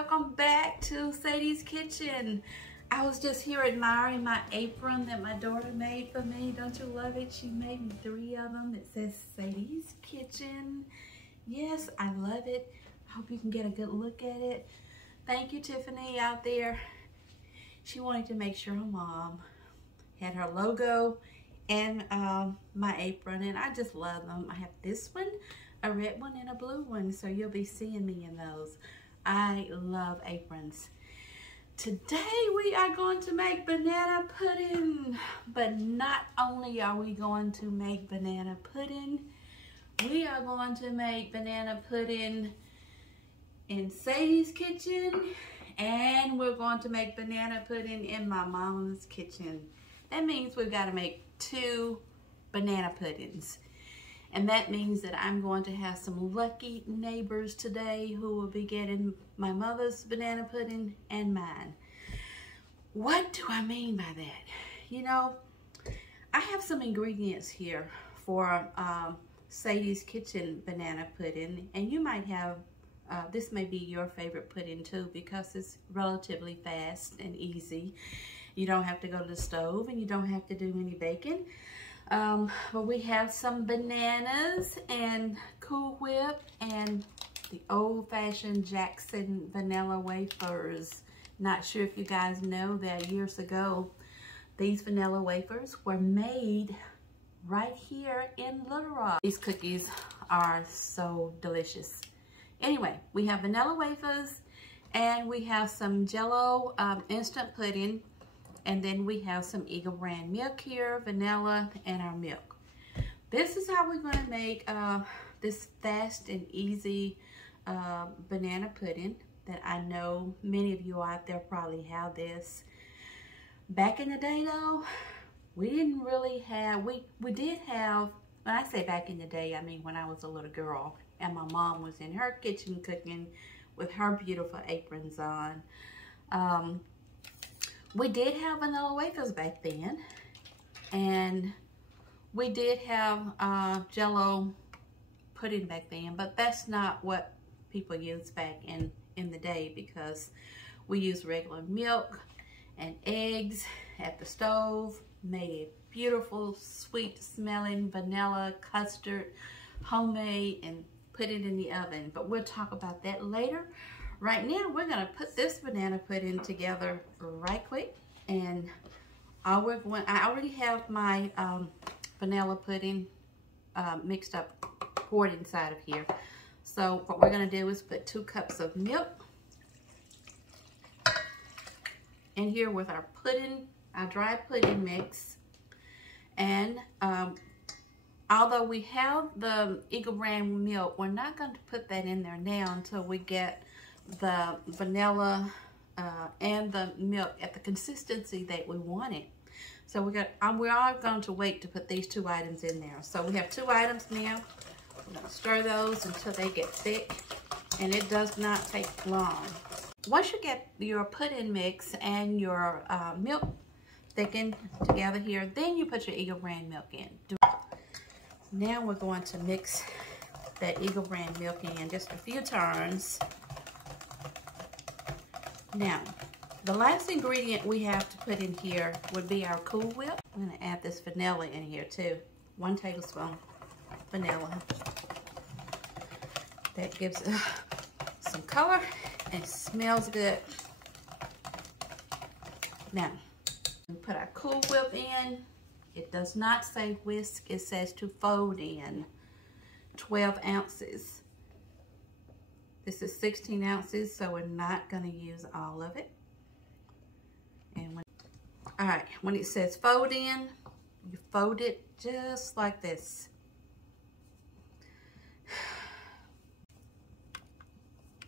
welcome back to Sadie's Kitchen. I was just here admiring my apron that my daughter made for me. Don't you love it? She made me 3 of them. It says Sadie's Kitchen. Yes, I love it. I hope you can get a good look at it. Thank you, Tiffany, out there. She wanted to make sure her mom had her logo and my apron, and I just love them. I have this one, a red one, and a blue one, so you'll be seeing me in those. I love aprons. Today we are going to make banana pudding, but not only are we going to make banana pudding, we are going to make banana pudding in Sadie's kitchen, and we're going to make banana pudding in my mom's kitchen. That means we've got to make 2 banana puddings. And that means that I'm going to have some lucky neighbors today who will be getting my mother's banana pudding and mine. What do I mean by that? You know, I have some ingredients here for Sadie's Kitchen banana pudding, and you might have, this may be your favorite pudding too, because it's relatively fast and easy. You don't have to go to the stove and you don't have to do any baking. But we have some bananas and Cool Whip and the old-fashioned Jackson vanilla wafers. Not sure if you guys know that years ago, these vanilla wafers were made right here in Little Rock. These cookies are so delicious. Anyway, we have vanilla wafers and we have some Jell-O instant pudding. And then we have some Eagle brand milk here, vanilla, and our milk. This is how we're going to make this fast and easy banana pudding that I know many of you out there probably have this. Back in the day though, we didn't really have, we did have, when I say back in the day, I mean when I was a little girl and my mom was in her kitchen cooking with her beautiful aprons on. We did have vanilla wafers back then, and we did have Jell-O pudding back then, but that's not what people used back in the day, because we used regular milk and eggs at the stove, made a beautiful sweet smelling vanilla custard, homemade, and put it in the oven. But we'll talk about that later. Right now, we're gonna put this banana pudding together right quick, and I already have my vanilla pudding mixed up, poured inside of here. So what we're gonna do is put 2 cups of milk in here with our pudding, our dry pudding mix, and although we have the Eagle brand milk, we're not going to put that in there now until we get the vanilla and the milk at the consistency that we want it. So we are going to wait to put these 2 items in there. So we have 2 items now. We're going to stir those until they get thick, and it does not take long. Once you get your pudding mix and your milk thickened together here, then you put your Eagle brand milk in. Now we're going to mix that Eagle brand milk in just a few turns. Now, the last ingredient we have to put in here would be our Cool Whip. I'm going to add this vanilla in here too. 1 tablespoon vanilla. That gives some color and smells good. Now, we put our Cool Whip in. It does not say whisk, it says to fold in 12 ounces. This is 16 ounces, so we're not going to use all of it. And when it says fold in, you fold it just like this.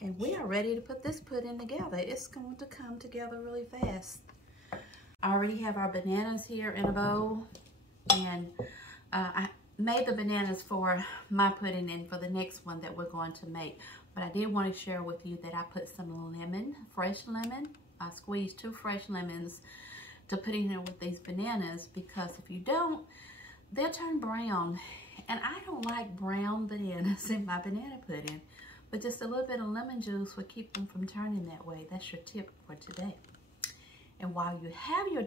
And we are ready to put this pudding together. It's going to come together really fast. I already have our bananas here in a bowl, and I made the bananas for my pudding and for the next one that we're going to make. But I did want to share with you that I put some lemon, fresh lemon. I squeezed 2 fresh lemons to put in there with these bananas, because if you don't, they'll turn brown. And I don't like brown bananas in my banana pudding. But just a little bit of lemon juice will keep them from turning that way. That's your tip for today. And while you have your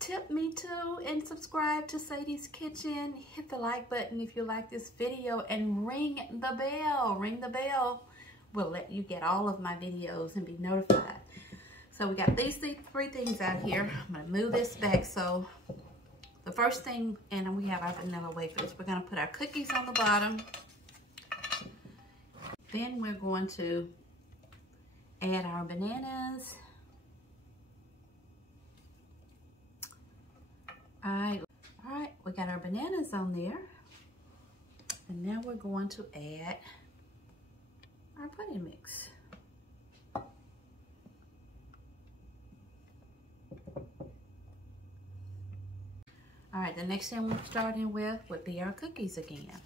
tip me too and subscribe to Sadie's Kitchen. Hit the like button if you like this video and ring the bell. Ring the bell will let you get all of my videos and be notified. So we got these three things out here. I'm going to move this back. So the first thing, and we have our vanilla wafers. We're going to put our cookies on the bottom. Then we're going to add our bananas. All right, we got our bananas on there. And now we're going to add our pudding mix. All right, the next thing we're starting with would be our cookies again.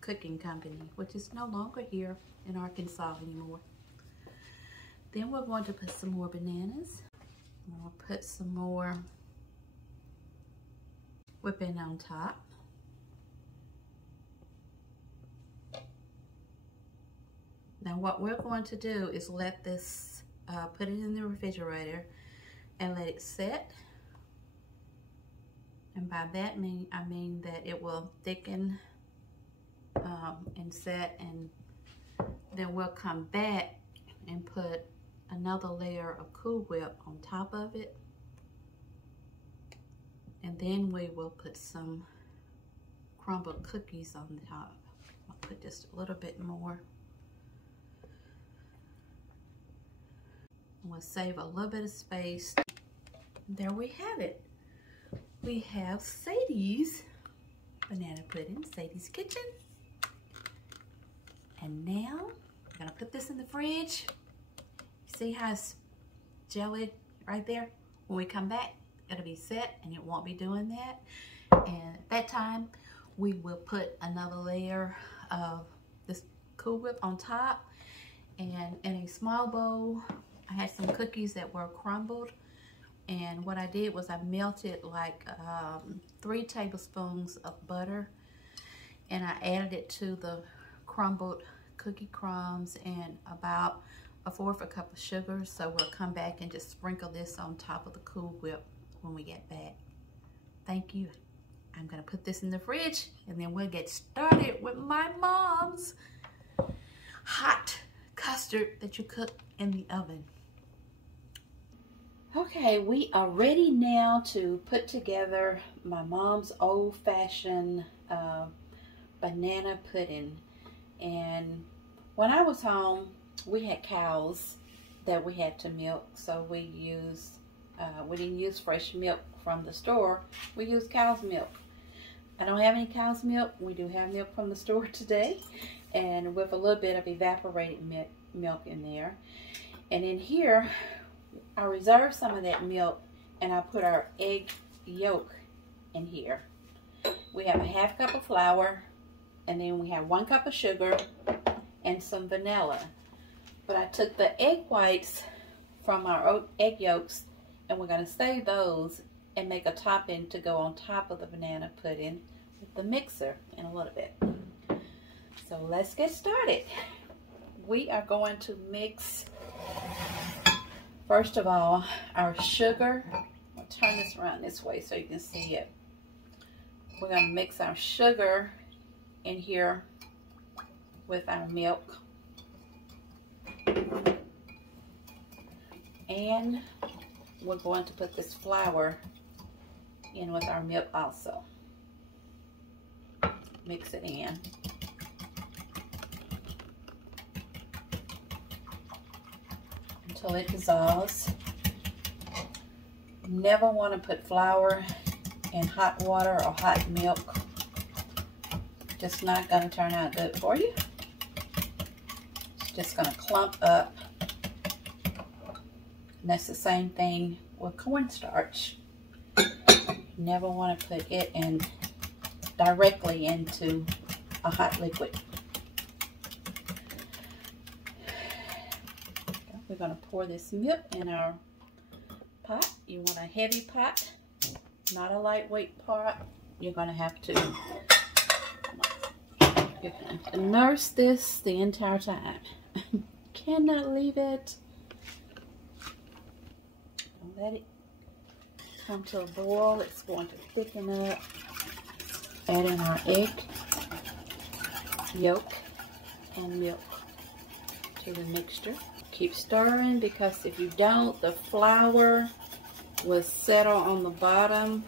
Cooking company, which is no longer here in Arkansas anymore. Then we're going to put some more bananas. We'll put some more whipping on top. Now what we're going to do is let this, put it in the refrigerator and let it set. And by that I mean that it will thicken and set, and then we'll come back and put another layer of Cool Whip on top of it, and then we will put some crumbled cookies on the top. I'll put just a little bit more. We'll save a little bit of space. There we have it. We have Sadie's banana pudding, Sadie's Kitchen. And now I'm gonna put this in the fridge. See how it's jelly right there? When we come back, it'll be set and it won't be doing that. And at that time, we will put another layer of this Cool Whip on top. And in a small bowl, I had some cookies that were crumbled. And what I did was I melted like 3 tablespoons of butter. And I added it to the crumbled cookie crumbs and about 1/4 cup of sugar. So we'll come back and just sprinkle this on top of the Cool Whip when we get back. Thank you. I'm gonna put this in the fridge and then we'll get started with my mom's hot custard that you cook in the oven. Okay, we are ready now to put together my mom's old-fashioned banana pudding. And when I was home, we had cows that we had to milk, so we didn't use fresh milk from the store. We used cow's milk. I don't have any cow's milk. We do have milk from the store today, and with a little bit of evaporated milk in there. And in here, I reserved some of that milk, and I put our egg yolk in here. We have 1/2 cup of flour, and then we have 1 cup of sugar and some vanilla. But I took the egg whites from our egg yolks, and we're going to save those and make a topping to go on top of the banana pudding with the mixer in a little bit. So let's get started. We are going to mix, first of all, our sugar. I'll turn this around this way so you can see it. We're going to mix our sugar in here with our milk. And we're going to put this flour in with our milk also. Mix it in. Until it dissolves. Never want to put flour in hot water or hot milk. Just not going to turn out good for you. It's just going to clump up. And that's the same thing with cornstarch. Never want to put it in directly into a hot liquid. We're going to pour this milk in our pot. You want a heavy pot, not a lightweight pot. You're going to have to You're going to nurse this the entire time. Cannot leave it. Let it come to a boil. It's going to thicken up. Add in our egg yolk and milk to the mixture. Keep stirring, because if you don't, the flour will settle on the bottom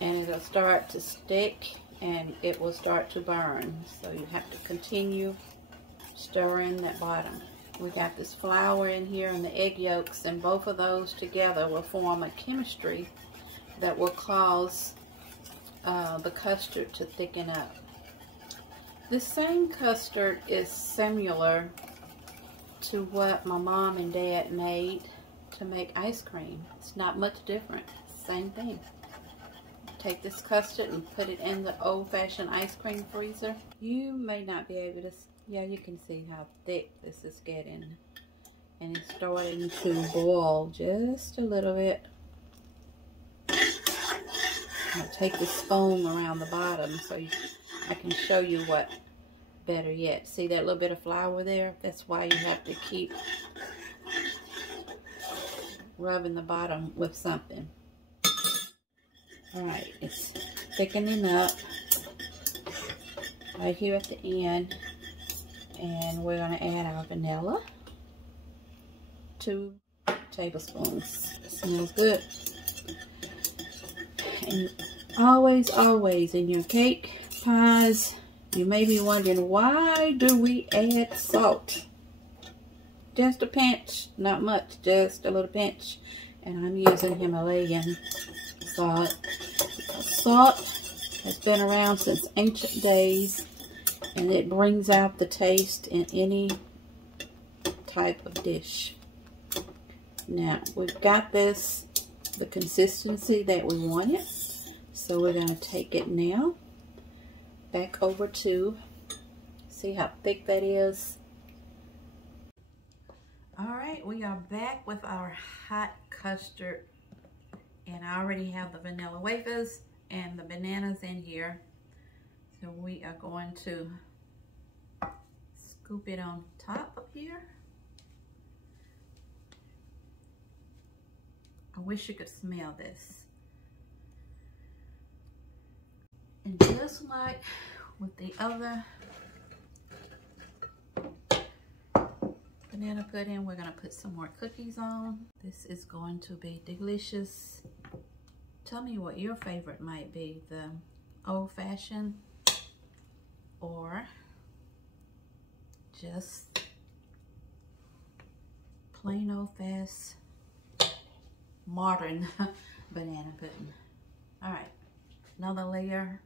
and it'll start to stick and it will start to burn. So you have to continue stirring that bottom. We got this flour in here and the egg yolks, and both of those together will form a chemistry that will cause the custard to thicken up. The same custard is similar to what my mom and dad made to make ice cream. It's not much different. Same thing. Take this custard and put it in the old-fashioned ice cream freezer. You may not be able to, yeah, you can see how thick this is getting. And it's starting to boil just a little bit. I'll take the spoon around the bottom so I can show you what better yet. See that little bit of flour there? That's why you have to keep rubbing the bottom with something. Alright, it's thickening up right here at the end, and we're going to add our vanilla. 2 tablespoons. It smells good. And always, always in your cake, pies, you may be wondering, why do we add salt? Just a pinch, not much, just a little pinch. And I'm using Himalayan salt. Salt has been around since ancient days, and it brings out the taste in any type of dish. Now, we've got this, the consistency that we wanted. So we're going to take it now back over to, see how thick that is. Alright, we are back with our hot custard, and I already have the vanilla wafers and the bananas in here. So we are going to scoop it on top up here. I wish you could smell this. And just like with the other banana pudding, we're going to put some more cookies on. This is going to be delicious. Tell me what your favorite might be, the old-fashioned or just plain old-fashioned modern banana pudding. All right, another layer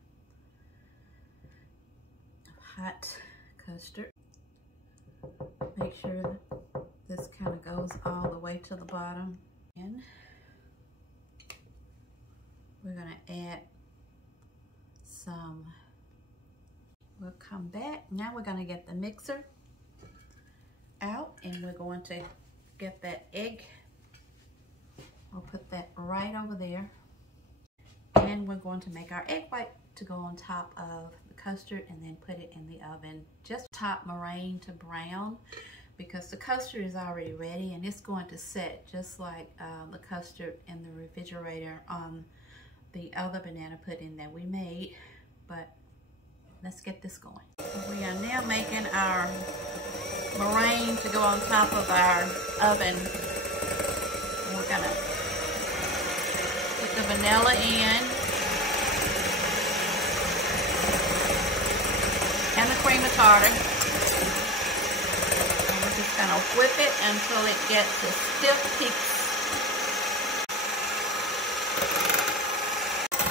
of hot custard. Make sure this kind of goes all the way to the bottom. And we're going to add some, we'll come back. Now we're going to get the mixer out, and we're going to get that egg. We'll put that right over there. And we're going to make our egg white to go on top of the custard, and then put it in the oven. Just top meringue to brown, because the custard is already ready, and it's going to set just like the custard in the refrigerator on the other banana pudding that we made. But let's get this going. We are now making our meringue to go on top of our oven. And we're gonna put the vanilla in and the cream of tartar. And we're just gonna whip it until it gets a stiff peak.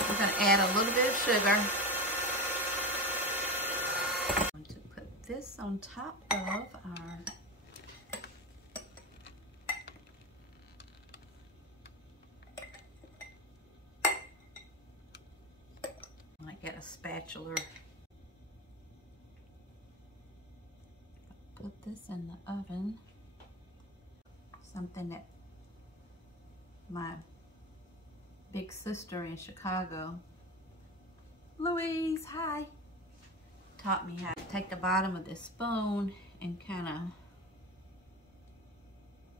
We're going to add a little bit of sugar. I'm going to put this on top of our, I might get a spatula. Put this in the oven. Something that my big sister in Chicago, Louise, hi, taught me how to take the bottom of this spoon and kind of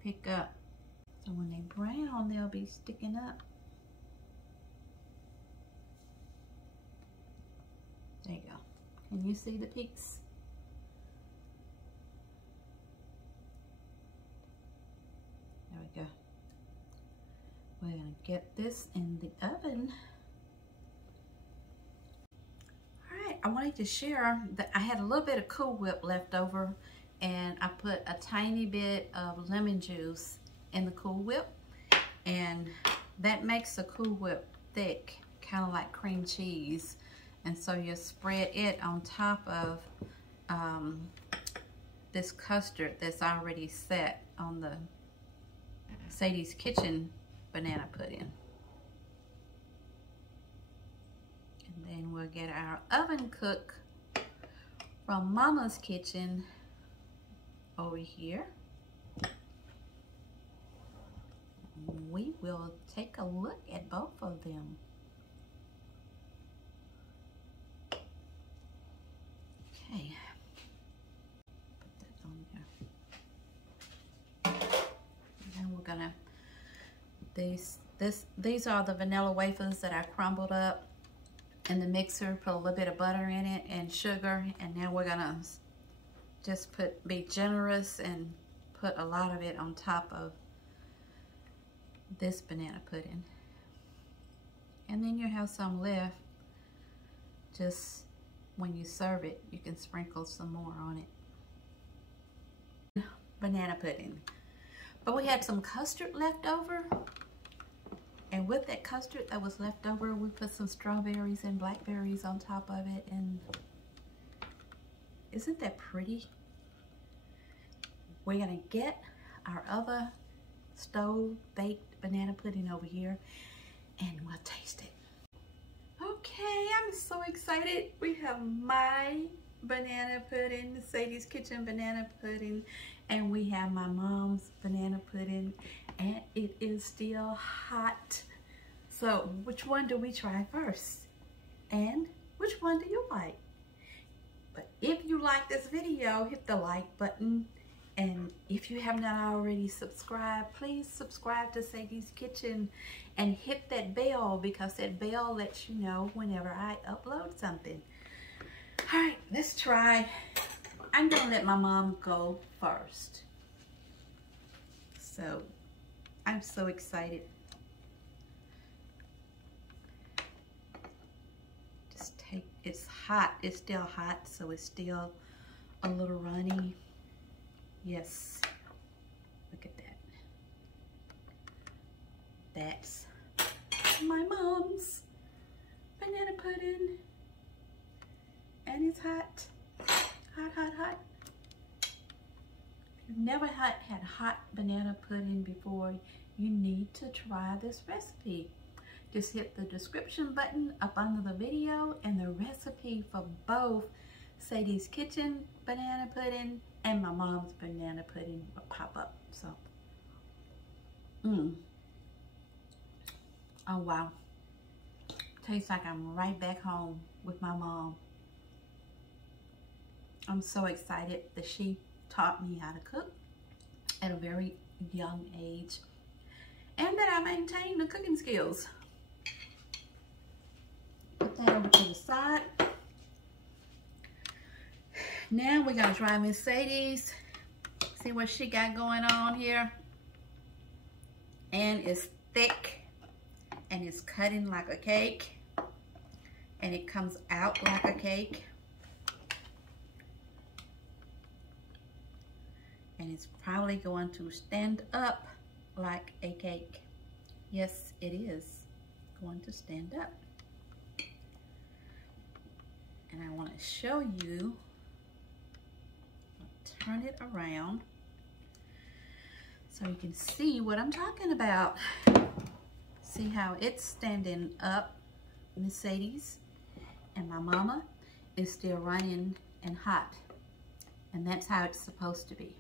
pick up. So when they brown, they'll be sticking up. There you go. Can you see the peaks? There we go. We're gonna get this in the oven. All right, I wanted to share that I had a little bit of Cool Whip left over, and I put a tiny bit of lemon juice in the Cool Whip, and that makes the Cool Whip thick, kind of like cream cheese. And so you spread it on top of this custard that's already set on the Sadie's Kitchen banana pudding. And then we'll get our oven cook from Mama's Kitchen over here. We will take a look at both of them. Okay, put that on there. And then we're gonna, these are the vanilla wafers that I crumbled up in the mixer, put a little bit of butter in it and sugar, and now we're gonna just be generous and put a lot of it on top of this banana pudding. And then you have some left. Just when you serve it, you can sprinkle some more on it. Banana pudding. But we had some custard left over, and with that custard that was left over, we put some strawberries and blackberries on top of it, and isn't that pretty? We're gonna get our other stove baked banana pudding over here, and we'll taste it. Okay, I'm so excited. We have my banana pudding, Sadie's Kitchen banana pudding, and we have my mom's banana pudding, and it is still hot. So which one do we try first? And which one do you like? But if you like this video, hit the like button. And if you have not already subscribed, please subscribe to Sadie's Kitchen and hit that bell, because that bell lets you know whenever I upload something. All right, let's try. I'm gonna let my mom go first. So I'm so excited. Just take, it's hot, it's still hot, so it's still a little runny. Yes, look at that. That's my mom's banana pudding. And it's hot, hot, hot, hot. If you've never had hot banana pudding before, you need to try this recipe. Just hit the description button up under the video, and the recipe for both Sadie's Kitchen banana pudding and my mom's banana pudding will pop up. So, oh wow, tastes like I'm right back home with my mom. I'm so excited that she taught me how to cook at a very young age, and that I maintain the cooking skills. Put that over to the side. Now we're gonna try Miss Sadie's. See what she got going on here. And it's thick, and it's cutting like a cake, and it comes out like a cake. And it's probably going to stand up like a cake. Yes, it is going to stand up. And I want to show you, turn it around so you can see what I'm talking about. See how it's standing up, Miss Sadie's, and my mama is still running and hot. And that's how it's supposed to be.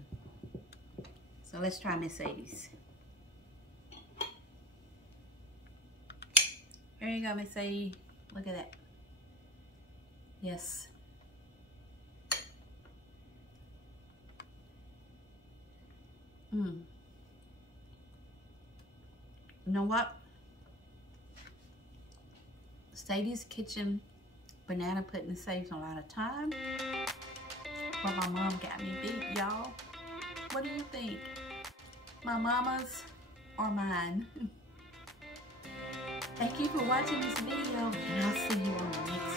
So let's try Miss Sadie's. There you go, Miss Sadie. Look at that. Yes. You know what? Sadie's Kitchen banana pudding saves a lot of time. But my mom got me beat, y'all. What do you think? My mama's or mine? Thank you for watching this video, and I'll see you on the next